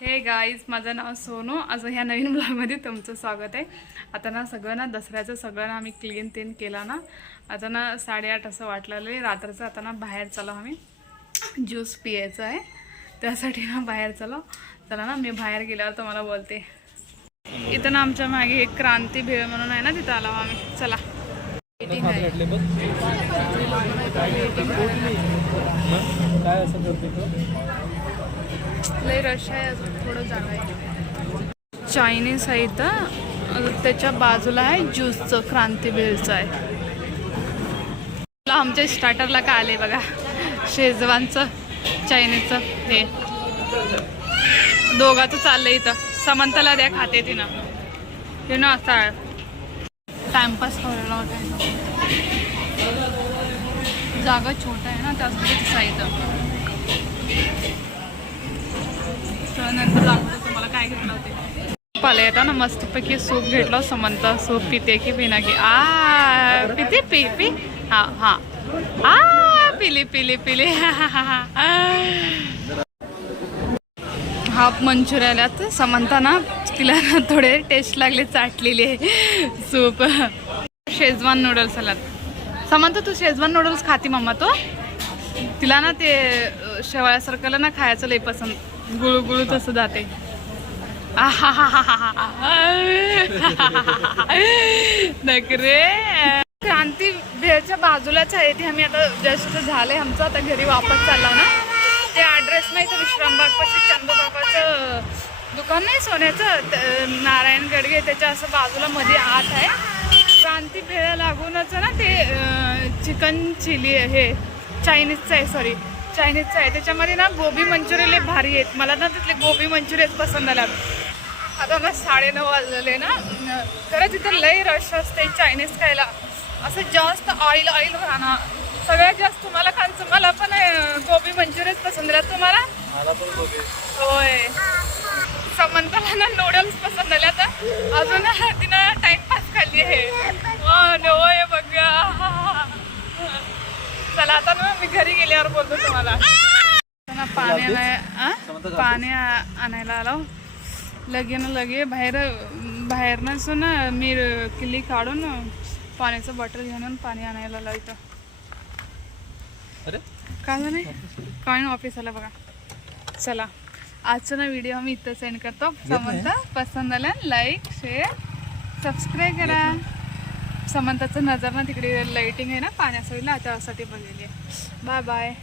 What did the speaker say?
हे गाईज, माझं नाव सोनू. आज ह्या नवीन ब्लॉगमध्ये तुमचं स्वागत आहे. आता ना सगळं ना दसऱ्याचं सगळं ना आम्ही क्लीन तेन केला ना. आता ना 8:30 असं वाटलेलं आहे रात्रीचं. आता ना बाहेर चला, आम्ही ज्यूस पियायचं आहे, त्यासाठी ना बाहेर चला. चला ना, मी बाहेर गेल्यावर तुम्हाला बोलते. इथं ना आमच्या मागे एक क्रांती भेळ म्हणून आहे ना, तिथं आलो आम्ही. चला, लय रश आहे, अजून थोडं जागा आहे. चायनीज आहे इथं, त्याच्या बाजूला आहे ज्यूसचं, क्रांती भेळचं आहे. आमच्या स्टार्टरला काय आले बघा, शेजवानचं चायनीजचं. हे दोघाचं चाललंय इथं. समंताला द्या, खाते तिनं. हे ना असा टाइमपास करायला होता. जागा छोटा आहे ना, त्यासाठी इथं. नंतर दाखवतो तुम्हाला काय घेतलं होते. पाले येता ना, मस्तपैकी सूप घेतलं. समंता सूप पिते की पिना की पिते पी हा हा पिली पिली पिली. हाफ मंचुरियात समंता ना, तिला ना थोडे टेस्ट लागले, चाटलेली आहे सूप. शेजवान नूडल्स आलात. समंता तू शेजवान नूडल्स खाती मम्मा? तो तिला ना ते शेवाळ्यासारखं ना खायचं लय पसंत. गुळू गुळू तसं जाते. नकरे. क्रांती भेळच्या बाजूलाच आहे ते. आम्ही आता जस्ट झाले आमचं, आता घरी वापस चालला ना. ते ॲड्रेस नाही तर विश्रामबागपाशी चंदूबाबाचं दुकान नाही सोन्याचं, नारायण गडगे, त्याच्या असं बाजूला मध्ये आत आहे. क्रांती भेळ लागूनच ना ते चिकन चिली आहे, चायनीजचं आहे, सॉरी चायनीजचं आहे. त्याच्यामध्ये ना गोबी मंचुरियन लय भारी आहेत. मला ना तिथले गोबी मंचुरियन पसंत आला. आता ना 9:30 वाजलेले ना. खरंच तिथं लय रश असते चायनीज खायला. असं जास्त ऑइल राहणार. सगळ्यात जास्त तुम्हाला खायचं, मला पण गोबी मंचुरियन पसंत आला. तुम्हाला? होय. समंताला ना नूडल्स पसंत आले. आता अजून तिनं टाइमपास खाल्ली आहे. होय बघा. चला आता ना, मी घरी गेल्यावर बोलतो तुम्हाला. पाणी आणायला आलो. लगे बाहेरनंच ना मी किल्ली काढून पाण्याचं बॉटल घेऊन पाणी आणायला आलो इथं. काय नाही, काय ऑफिस आला बघा. चला, आजचा ना व्हिडिओ मी इथं सेंड करतो. समंता पसंत आला, लाईक शेअर सबस्क्राईब करा. समंताचं नजर ना तिकडे लाईटिंग आहे ना पाण्यासाईडला, त्यासाठी बघलेली आहे. Bye bye.